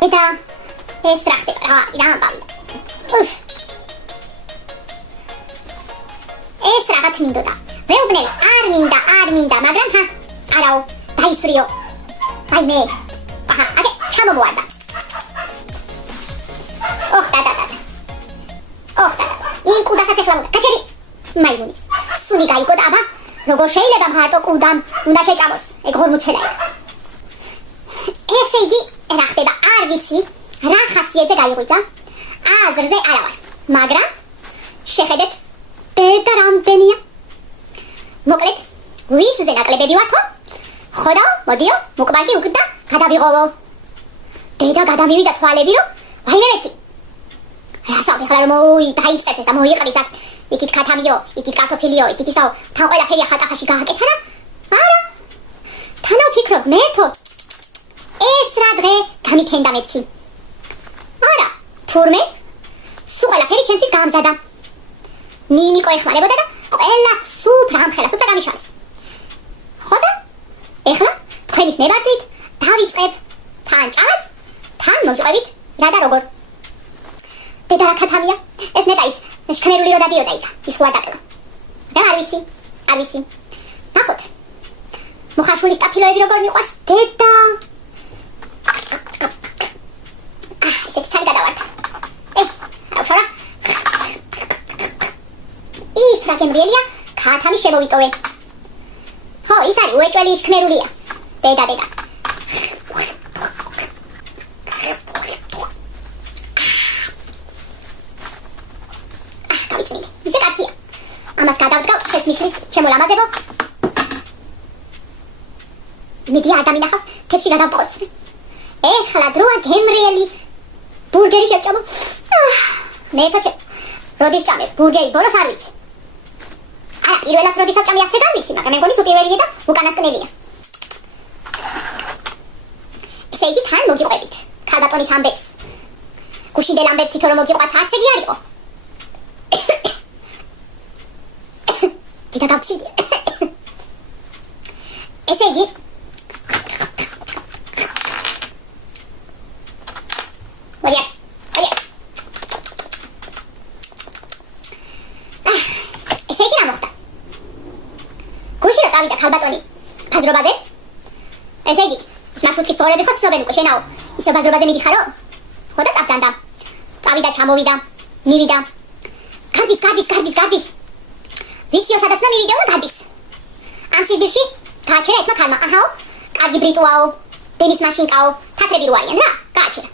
დედა ეს რა ხდება რა ამბავი უფ ეს რაღაც მინდოდა ვეუბნე არ მინდა მაგრამ არაო დაისვრიო აი მე აჰა აკე ჩამოვარდა ოხ და იმ კუდასაც ეხლა უნდა გაჩერი მაიმუნის სუნი გაიგო და აბა როგორ შეიძლება მარტო კუდამ უნდა შეჭამოს ეგ ღორმუცელაა ესე იგი რა ხდება არ ვიცი რა ხასიათზე გაიღვიძა აზრზე არა ვარ მაგრამ შეხედეთ დედა რამდენია მოკლედ ვისზე ნაკლებები ვარ ხო და მოდიო მოკბანკი უკდა გადავიღოვო დედა გადამივიდა თვალები რომ ვაიმე მეთი რასავ ხარ დაიწეს ეს მოიყრის აქ იქით ქათამიო იქით კარტოფილიო იქით ისაო თან ყველაფერი ხატახაში გააკეთა და არა თანა ვფიქრობ მერთო ეს რა დღე გამითენდა მეთქი არა თურმე სულ ყველაფერი ჩემთვის გამზადა ნინიკო ეხმარებოდა და ყველა სუფრ გამიშალეს ხო და ეხლა თქვენის ნებართვით დავიწყებ თან ჭამას თან მოვიყვებით რა და როგორ დედა რა ქათამია ეს ნეტა ის შქმერული რო დადიოდა იქ ის ვარ დაკლა და არ ვიცი ნახოთ მოხარშული სტაფილოები როგორ მიყვარს დედა ეს ცარი გადავართ აუშორა ის რა გემრიელია ქათამი შემოვიტოვე ხო ის არის უეჭველი შქმერულია დედა ამას გადავდგავ ეს მიშლის შემოლამაზებო მიდი ადამიანახავს თებში გადავტყორცნე ეხლა დროა გემრიელი ბურგერი შევჭამო მე თოჩე როდის ჭამე ბურგერი ბოლოს არ ვიცი არა პირველად როდესაც ჭამე ახლა გამიცი მაგრამ მე მგონი სუპირველია და უკანასკნელია ესე იგი თან მოგიყვებით ქალბატონის ამბებს გუშინდელ ამბებს თვითონ რომ მოგიყვათ არც ეგი არისო დედა გავცილდი ესე იგი მოდია ესე იგი რა მოხდა გუშინ რომ წავიდა ქალბატონი ბაზრობაზე ესე იგი ის მარშრუტკის თორები ხო ცნობენ უკვე შენაო ისე ბაზრობაზე მიდიხარო ხო და წაბძანდა წავიდა ჩამოვიდა მივიდა გარბის ვიციო სადაც და მივიდეო და გარბის ამ სიძბილში გააჩერა ერთმა ქალმა აჰაო კარგი ბრიტუაო დენის მაშინკაო თათრები რო არიან რა გააჩერა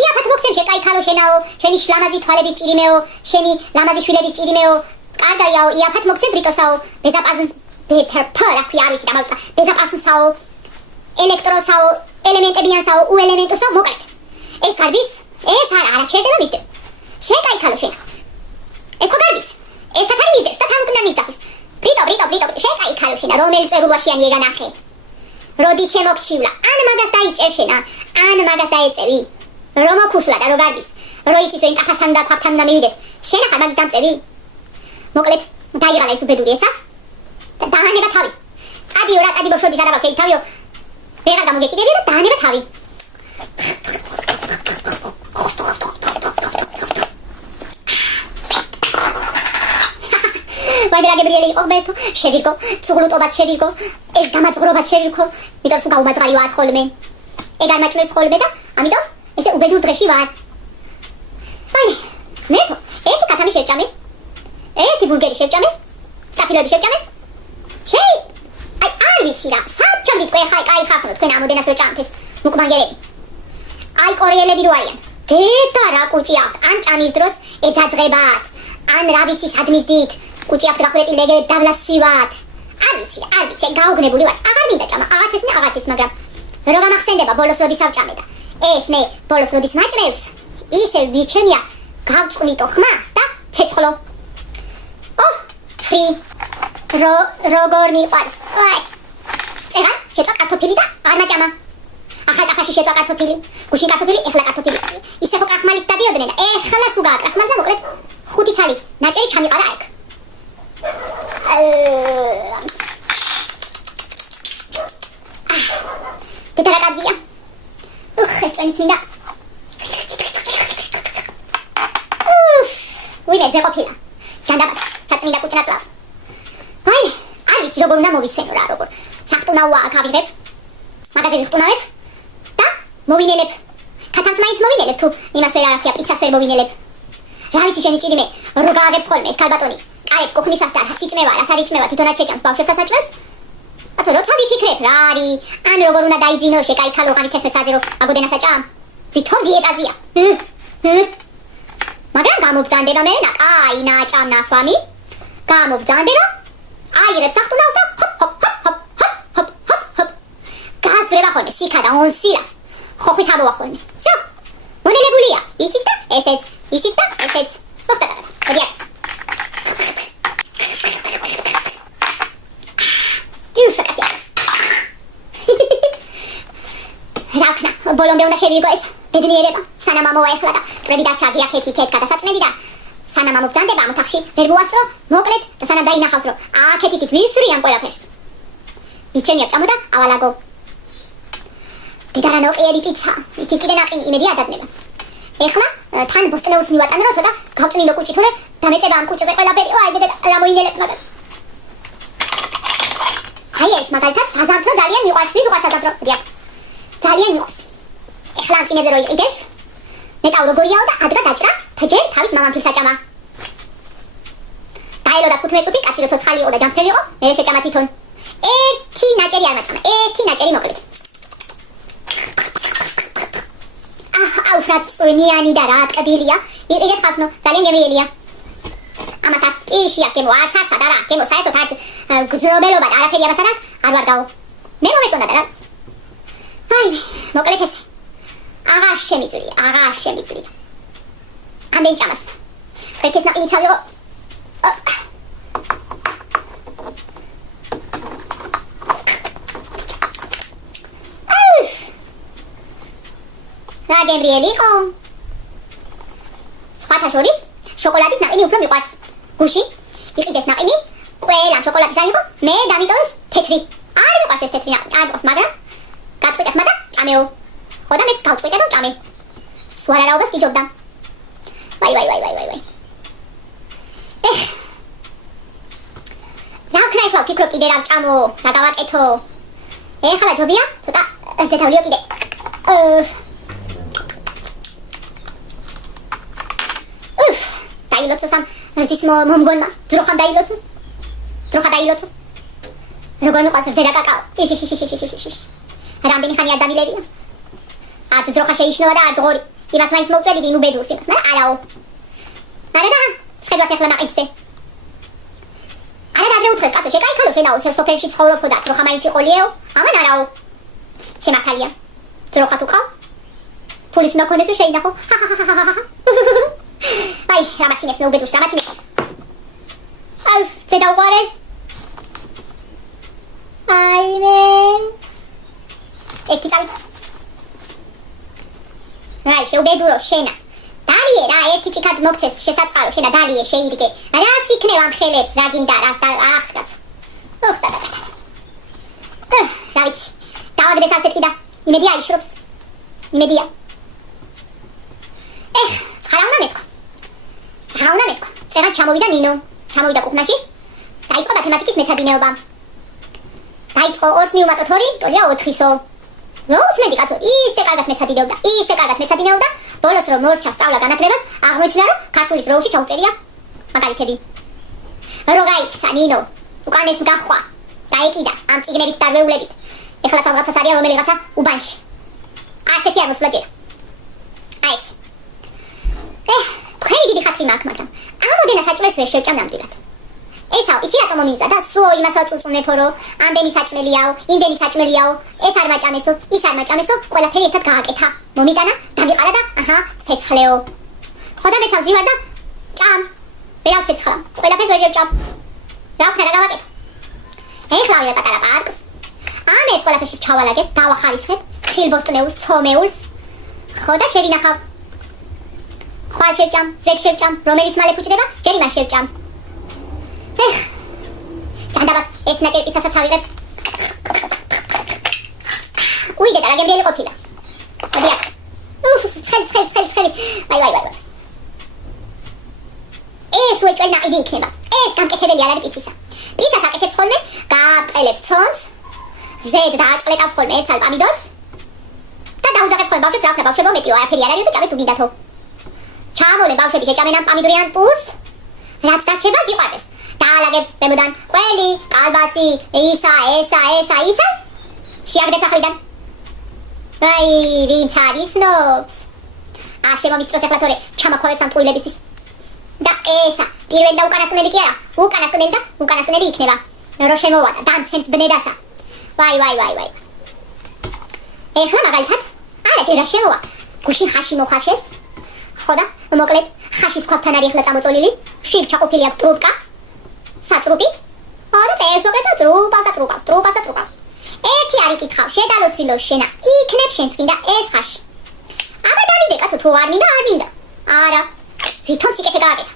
იაფად მოგცემ შეკაიქალო შენაო შენი ლამაზი თვალების ჭირიმეო შენი ლამაზი შვილების ჭირიმეო კარგაიაო იაფად მოგცემ ბრიტოსაო ბეზაპაზნს ბეთერფა რა ქვია არ ვიცი და მოვწა ბეზაპაზნსაო ელექტროსაო ელემენტებიანსაო უელემენტოსაო მოკლედ ეს გარბის ეს არა ჩერდება მისდევ შეკაიქალო შენ ეს ხო გარბის ეს თათარი მისდევს და თან უკნა მისდევს ბრიტო შეკაიქალო შენ რომელი წერულვაშიანი ეგა ნახე როდის შემოგჩივლა ან მაგას დაიჭერ შენა ან მაგას დაეწევი რომ ოქუსლა და რო გარბის რო ისის რომ კაფასთან და ქვაფთან უნდა მივიდეს შენ ახლა მაგის დამწევი მოკლედ დაიღალა ის უბედური ესა და დაანება თავი წადიო რა წადიბო შოდის არა ვაქ თავიო ვეღარ გამოგეკიდები და დაანება თავი ვაი რა გებრიელი იყო ბერტო შევირგო ცუღლუტობად შევირგო ეს დამაძღრობად შევირგო იმიტომ რომ გაუმაძღარი ვარ ხოლმე ეგ არ მაჭმევს ხოლმე და ამიტომ ესე უბედურ დღეში ვარ ვაი მეთო ერთი კათამი შევჭამე ერთი ბურგერი შევჭამე სტაფილოები შევჭამე შეი აი არ ვიცი რა საჭამდით ყო ხაი კაი ხახნო თქვენ ამოდენას რო ჭამთეს მუკმანგერები აი კორეელები რო არიან დედა რა კუჭი აქვს ან ჭამის დროს ეძაძღებათ ან რა ვიცი სადმისდით კუჭი აქვს გახურეტილ დავლასვივად არ ვიცი გაუგნებული ვარ აღარ მინდა ჭამა აღარც მაგრამ რო გამახსენდება ბოლოს როდის ავჭამე და ეს მე ბოლოს როდის მაჭმევს ისე ვიჩემია გავწყვიტო ხმა და ცეცხლო ფრი როგორ მიყვარს აი წერა შეჭა კარტოფილი და არ მაჭამა ახლა კაფაში შეჭა კარტოფილი გუშინ კარტოფილი ეხლა კარტოფილი ისე ხო კრახმალით დადიოდნენ და ეხლა სულ გააკრახმალდა მოკლედ ხუთი ცალი ნაჭერი ჩამიყარა აქ დედა რა კარგია ეს წენიც მინდა უიმედზე ყოფილა. ჯანდაბას ჩაწმინდა კუჭრა წავა. აი, არ ვიცი როგორ უნდა მოვისვენო რა, როგორ. სახტუნაუა გავიღებ. მაგაზინს ხტუნავებ და მოვინელებ. ქათამს მაინც მოვინელებ თუ იმას ვერ არაფია, პიცას ვერ მოვინელებ. რა ვიცი შენი ჭირი მე, რო გააგებს ხოლმე ეს ქალბატონი. კარებს კუხნისას და რაც იჭმევა, რაც არ იჭმევა, თვითონაც შეჭამს ბავშვებსაც აჭმევს. ათო როცა ვიფიქრებ რა არის, ან როგორ უნდა დაიძინო შეკაიქალო ღანის თესლებზე რომ აგოდენას აჭამ. ვითომ დიეტაზია. მაგრამ გამობძანდება მე და კაი ნაჭამ ნასვამი. გამობძანდება. აიღებს სახტუნავს და ჰოპ. გასწრება ხოლმე სიქა და ონსილა. ხოხვით ამოვა ხოლმე. всё. მონელებულია. ისიც და ესეც, ისიც და ესეც. მოხდა. მოდია. რაკნა, ბოლომდე უნდა შევირგო ეს ბედნიერება. სანამ ამოვაეხლა და წრები დარჩა აქეთ იქეთ გადასაწმენდი და სანამ ამობძანდება ამ ოთახში ვერ მოასწრო, მოკლედ და სანამ დაინახავს რომ აქეთ იქით ვისვრიან ყველაფერს. მიჩემი აბჭამო და ავალაგო. დიდარა ნოყიერი პიცა. იქით კიდე ნაყინი იმედი არ დადნება. ეხლა თან ბოსტნეულს მივატანე როცა და გავწმინდო კუჭი თორე დამეწება ამ კუჭზე ყველაფერი. აი მე რა მოინელებ მაგას. აი ეს მაგალითად საზამთრო ძალიან მიყვარს, ვიზუყარ საზამთრო. დიახ. ძალიან მიყვარს. ეხლა ამ წინებზე რო იყიდეს, მეტაუ როგორიაო და ადგა დაჭრა, თეჯე თავის მამამთილს აჭამა. დაელოდა 15 წუთი, კაცი რო ცოცხალი იყო და ჯანმრთელი იყო, მე შეჭამა თვითონ. ერთი ნაჭერი არ მაჭამა, ერთი ნაჭერი მოკლედ. აუ ფრაცონიანი და რა ტკბილია, იყიდეთ ხალხო, ძალიან გემრიელია. ამასაც პირშია გემო არც და რა, გემო საერთოდ არ გძნობელობა და არაფერი ამას არ ვარ გაო. მე მომეწონდა და რა. აი, მოკლედ ეს აღარ შემიძლია. ამდენ ჭამას. ერთ ეს ნაყინიც ავიღო. რა გემრიელი იყო. სხვათა შორის შოკოლადის ნაყინი უფრო მიყვარს. გუში იყიდეს ნაყინი, ყველა შოკოლადის არ იყო, მე დამიტოვეს თეთრი. არ მიყვარს ეს თეთრი ნაყინი, არ მიყვარს, მაგრამ გაწყვიტე ხმა და ჭამეო. ხოდა მეც გავწყვიტე რომ ჭამე. სუარაობას გიჯობდა. ვაი. რა ვქნა ახლა ვფიქრობ კიდე რა ვჭამო, რა გავაკეთო. ეხლა ჯობია, ცოტა ზეთავლიო კიდე. დაილოცოსამ რდის მომგონმა ძროხა დაილოცოს როგორ მიყვარს ზედა კაკაო რამდენი ხანი არ დამილებია არც ძროხა შეიშნოა და არც ღორი იმას მაინც მოვწვედი ნუ ბედურს იმას მაგრამ არაო არა და სხედვათ ახლა ნაყიდზე არა და დროუთხეს კაცო შეკაიქალო შენაო სოფელში ცხოვრობო და ძროხა მაინც იყოლიეო ამან არაო შემართალია ძროხა თუ ყავ ფულით უნდა ქონდეს რომ შეინახო აი, რამაცინეს მე უბედურს, რამაცინეს. აუ, ზედაუყარე. აი მე. ერთი წავი. აი, შეუბედურო შენა. დალიე რა, ერთი ჭიქად მოგცეს შესაწყარო, შენა დალიე, შეირგე. რას იქნება ამ ხელებს, რა გინდა, რას და ახს კაცო. ოხტა. რა ვიცი. დავაგდეს ალფეთკი და იმედია იშრობს. იმედია. ხარა უნდა მეთქვა. რა უნდა მეთქვა? წერა ჩამოვიდა ნინო. ჩამოვიდა კუხნაში. დაიწყო მათემატიკის მეცადინეობა. დაიწყო 2 მივუმატოთ 2, ტოლია 4-ისო. როუს მედი კაცო, ისე კარგად მეცადინეობდა. ბოლოს რომ მორჩა სწავლა განათლებას, აღმოჩნდა რომ ქართულის როუში ჩაუწერია მაგალითები. რო გაიქცა ნინო, უკანეს გახვა. დაეკიდა ამ წიგნებით დარვეულებით. ეხლა თავღაცას არის რომელიღაცა უბანში. არც ერთი არ მოსვლაჯერა. აი ეს. თქვენი დიდი ხათრი მაქვს, მაგრამ ამოდენა საჭმელს ვერ შევჭამ ნამდვილად. ესაო, იცი რატომ მომიმზადა? სუო იმასაც უწუნებო, რომ ამდენი საჭმელიაო, იმდენი საჭმელიაო, ეს არ მაჭამესო, ის არ მაჭამესო, ყველაფერი ერთად გააკეთა. მომიტანა, დავიყარა და აჰა, ცეცხლეო. ხოდა მე თავზივარ და ჭამ. ვერავ ცეცხლა. ყველაფერს ვერ შევჭამ. რა ვქნა რა გავაკეთე? ეხლა ვია პატარა პარკს. ამ ეს ყველაფერში ჩავალაგებ, დავახარისხებ, ხილბოსტნეულს, ცომეულს. ხოდა შევინახავ. ხვალ შევჭამ, ზეგ შევჭამ, რომელიც მალე ფუჭდება, ჯერ იმას შევჭამ. ჯანდაბას ერთ ნაჭერ პიცასაც ავიღებ. უიდე და რა გემრიელი ყოფილა. მოდი აქ. ცხელი. ვაი. ეს უეჭველი ნაყიდი იქნება. ეს გამკეთებელი არ არის პიცისა. პიცას აკეთებს ხოლმე, გააყელებს ცონს, ზედ დააჭყლეტავს ხოლმე ერთად პამიდორს და დაუძახებს ხოლმე ბავშვებს, რა ვქნა ბავშვებო მეტიო, არაფერი არ არისო, ჭამეთ უგინდათო. ჩამოვლენ ბავშვები შეჭამენ ამ პამიდორიან პურს, რაც დარჩება გიყვარდეს. დაალაგებს ზემოდან ყველი, კალბასი, ისა. შეაგდებს ახლიდან. აი, ვინც არის ცნობს. არ შემომისწროს ახლა თორე ჩამოქვევებს ამ ტყუილებისთვის. და ესა, პირველი და უკანასკნელი კი არა, უკანასკნელი და უკანასკნელი იქნება. რო შემოვადა, დამცემს ბნედასა. ვაი. ეხლა მაგალითად, არათი რა შემოვა. გუში ხაში მოხაშეს. ხო და, მოკლედ, ხაშის ქვაბთან არის ახლა წამოწოლილი, შირჩა ყოფილი აქვს ტრუბკა. საწრუპი. და წეს მოკლედ ტრუბავს. ერთი არის კითხავ, შედალოცილო შენა, იქნებ შენც კიდე ეს ხაში. აბა დავიდე კაცო, თუ არ მინდა. არა. ვითომ სიკეთე გააკეთა.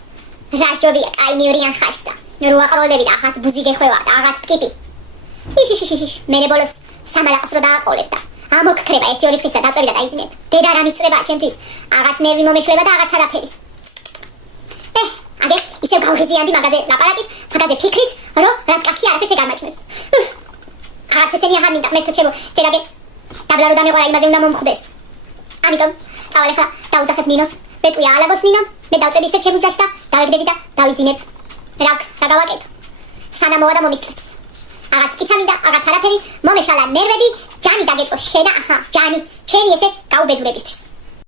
რა ჯობია, კაი მიორიან ხაშსა. რო აყროლები და აღარც ბუზი გეხვევა და აღარც ტკიპი. მერე ბოლოს სამალაყს რო დააყოლებ და ამოგქრება ერთი ორი ხიცა დაწვევი და დაიძინებ. დედა რა მისწრებაა ჩემთვის. აღარც ნერვი მომეშლება და აღარც არაფერი. აგე ისევ გავღიზიანდი მაგაზე ლაპარაკით, მაგაზე ფიქრით, რომ რაც კაცი არაფერს ეგარმაჭმებს. აღარც ესენი აღარ მინდა, მე თვითონ ჯერაგე დაბლა რო დამეყარა იმაზე უნდა მომხდეს. ამიტომ წავალ ახლა დაუძახებ ნინოს. ბეტყვია ალაგოს ნინო, მე დავწები ისე ჩემი ჯაში და დავეგდები და დავიძინებ. რა გავაკეთო? სანამ მოვა და მომისწრებს. აღარც კიცა მინდა, აღარც არაფერი, მომეშალა ნერვები, ჯანი დაგეწო შენა, ჯანი, ჩემი ესე გაუბედურებისთვის.